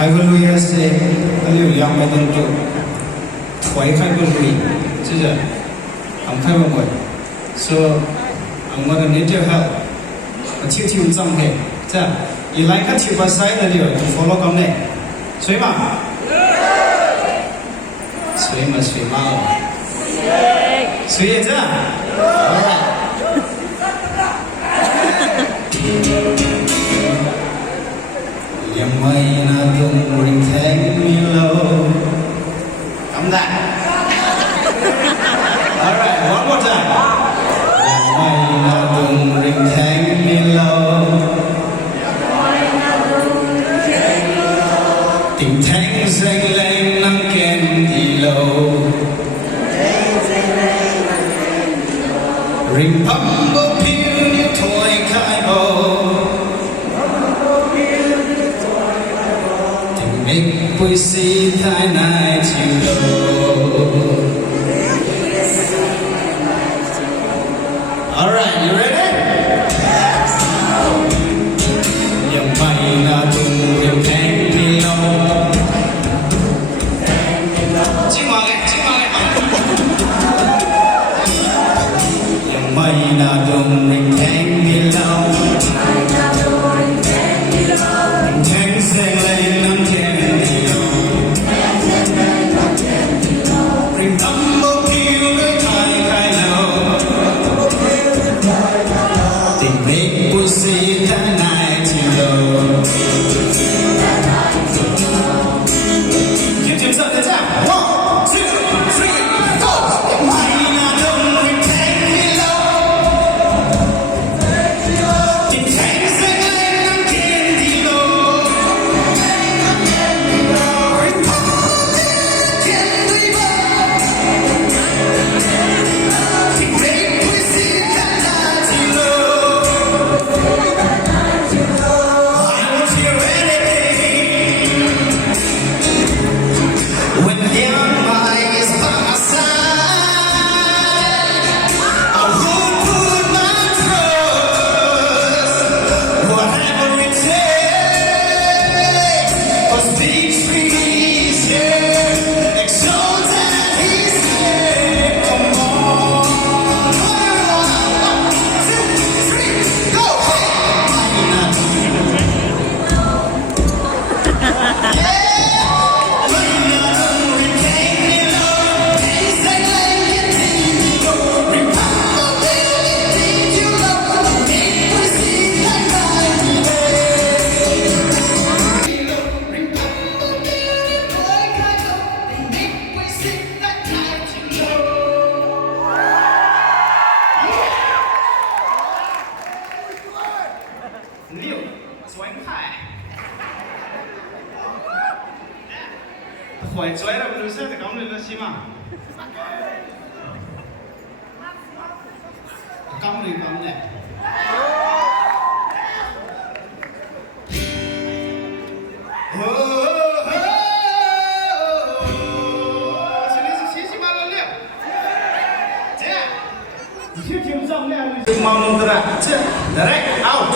Hallelujah say Liangmai dan tu Wai khai Hallelujah Chứ I'm khai bằng vậy So I'm gonna need your help Chiêu chiêu trong kề Chứ you like các chiêu bahasa là điều follow con này Suy mà Suy mà suy mau Suy chứ Alright Liangmai na tung ring thang mi lâu Come that Alright, one more time Liangmai na tung ring thang mi lâu Tình thang danh lên nắng kèn đi lâu Ring bấm bốc phiêu như thôi khai bầu Make we see thy night you know. Alright, you ready? Yes. Liangmai na tung ring thang mi lâu. Chim hoàng ấy. Liangmai na tung ring thang mi lâu. Thang sang lên năm kèn. See the night you know. Give yourself the time. 1, 2, 3, 4. Liangmai na tung ring thang mi lâu. Tình thang sang lên năm kèn đi lâu. Ring bấm kèn đi lâu. Tình make we see the night you know. When Liangmai is by my side, I won't put my trust, whatever it takes. 'Cause victory is here, exalted He's here. Come on, 1, 2, 3, go! Hỏi chơi là mình sẽ cảm thấy là gì mà cong đi cong này mong ra direct out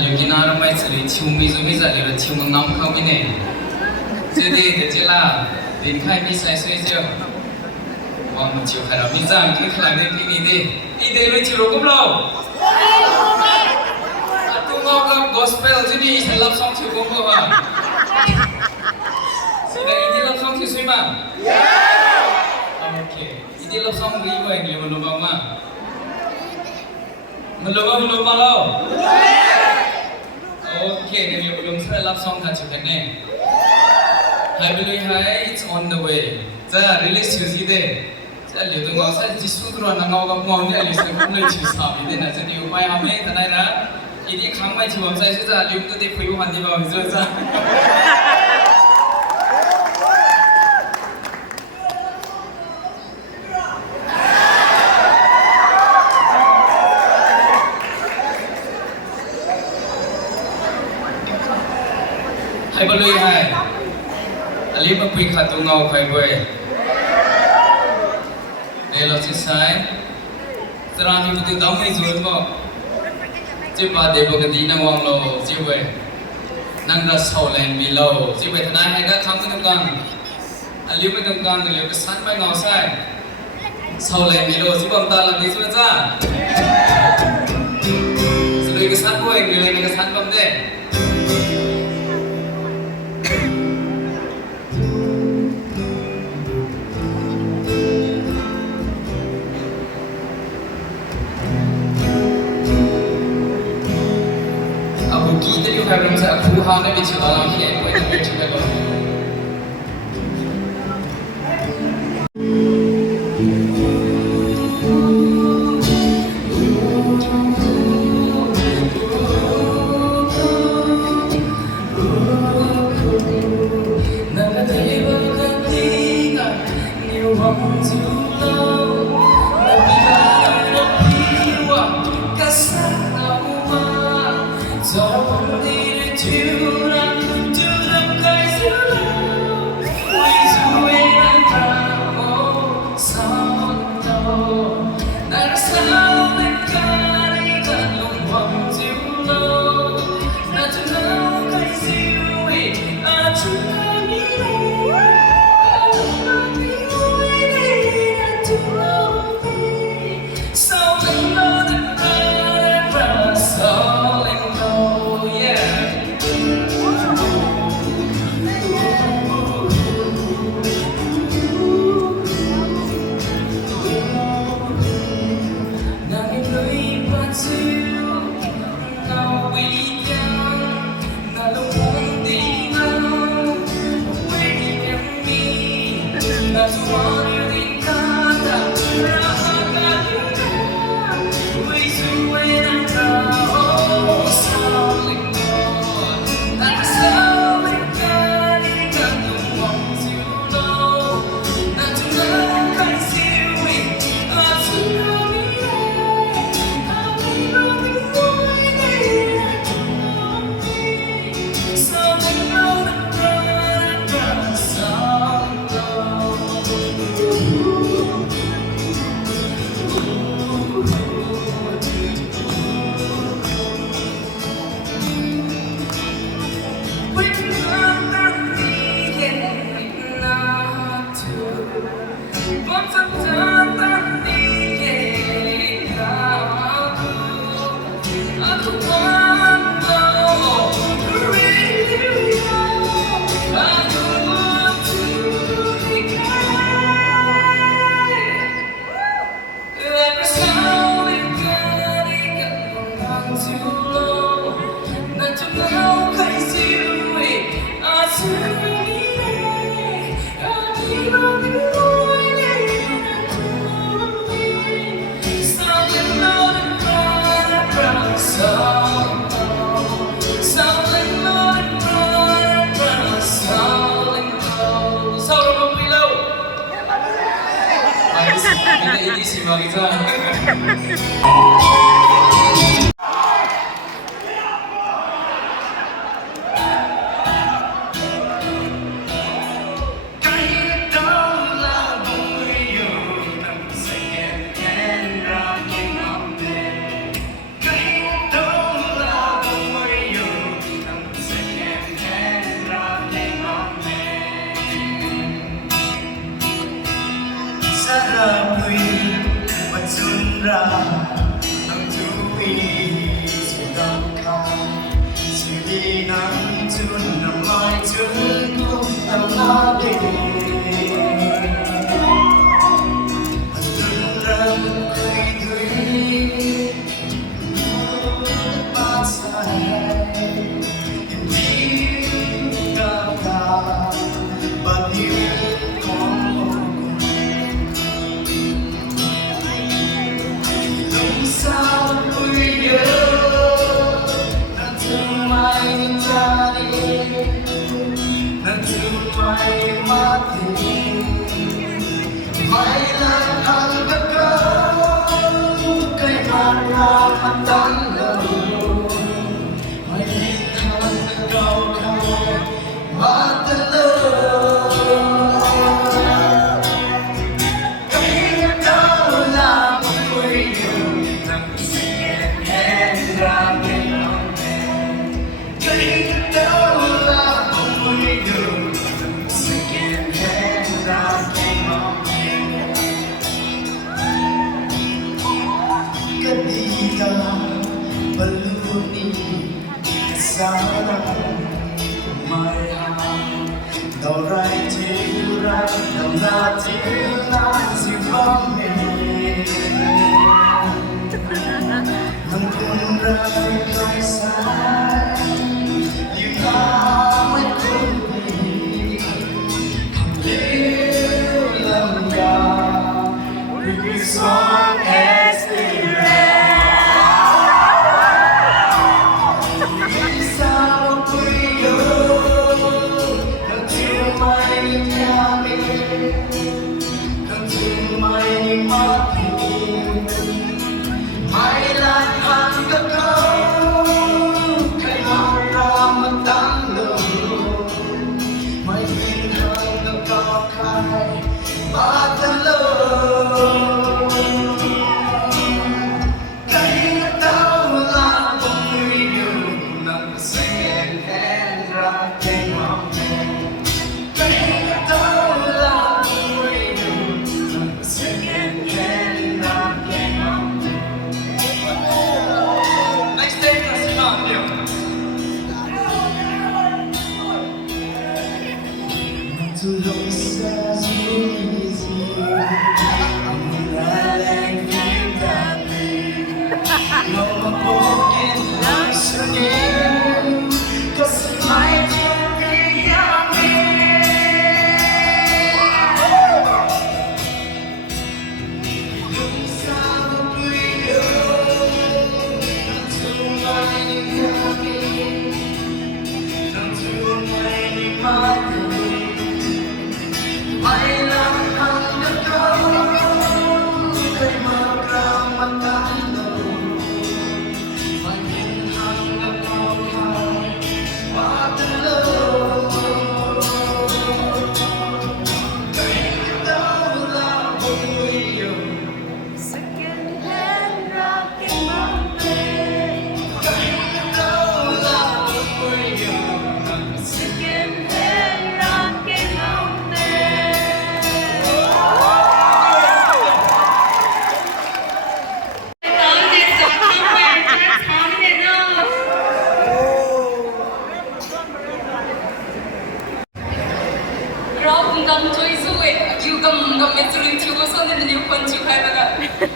liu kina ra mai chali chiu mi zo mi za liu la chiu ngam khau mi ne je de je la din khai mi sai sai je wa mu chiu khai ra mi za ki khlang de pi ni de i de lu chiu ro kum lo tu ngau ka gospel je ni sai love song chiu kum ko ha si da i de love song chiu sui ma okay i de love song ri ko ai liu lo ma ma belum malau. Oke, ini belum saya love song kan cuman ni. Hai belum hai, it's on the way. Saya release cuci deh. Saya lihat tu ngau saya jisu tu orang ngau ngau ngau ni release tu boleh cuci sami deh. Nanti ni upaya kami tanai na. Ini kang mai cuci saya sudah lihat tu deh kuyu handi bawa sudah. Hai baloi hai, ali bapui khatu ngau khai boy. Nelo si sai, serani buti dam mai zuat mo. Cipa debo kadi nang wang lo, ciwe. Nang ras holen mi lo, ciwe tanai hai ka khang tu kang. Ali mai tu kang nelo kesan mai ngau sai. Holen mi lo, cipam ta lagi suat sa. Sudah kesan boy, nelo ni kesan bam deh. Kita juga belum saya aku hanya bicara lagi ya, boleh bercerita kalau. Ini sih bang itu. ra nang tui sự đau khổ sự đi nắng chun nằm mai chun không tầm lá đi từng răng cười tươi mắt say in tiếng ca but you sao tôi nhớ nàng thương mai cha đi nàng thương mai mắt thì mai là hàng cất câu cây non ra mắt tan lâu mai đi hàng cất câu mắt tan lâu đầu rai chiều rai đầu la chiều la chiều bóng mình hằng cùng rai không xa yêu ta mới cùng đi yêu lầm ga vì song as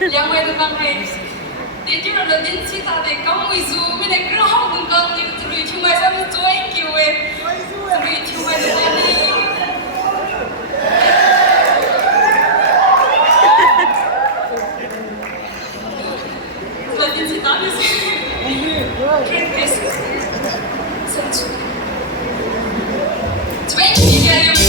Liangmai tu bang hai, dia tu orang din cita dek kamu isu, mina kerah pun kau ni terus cuma sama join kiwe, terus cuma ni. Terus din cita ni sih, keren sih, senju. Join dia yang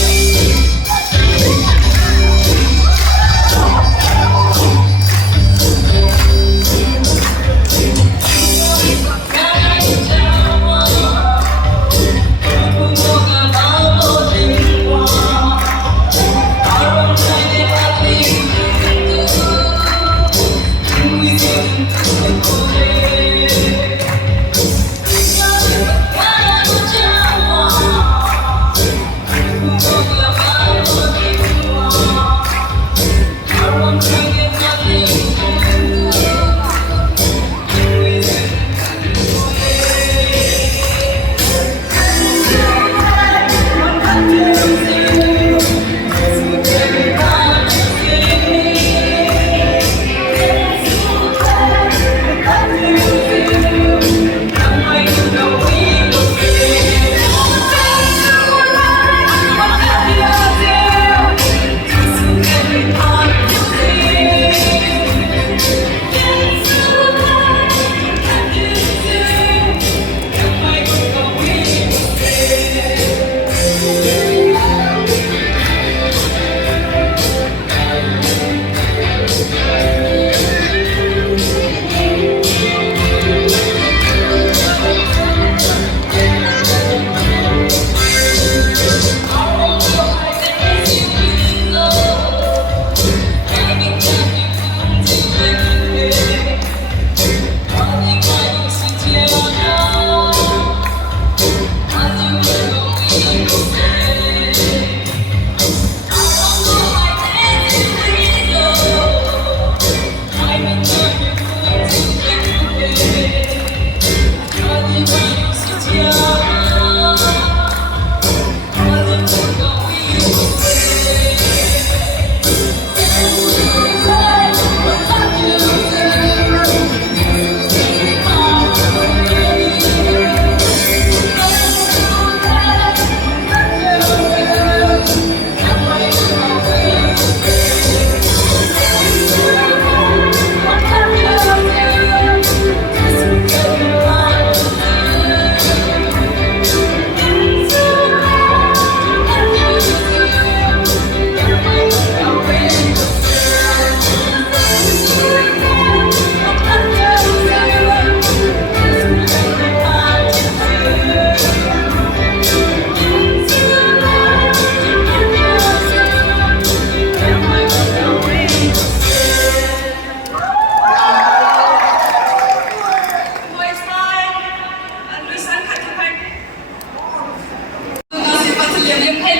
连拍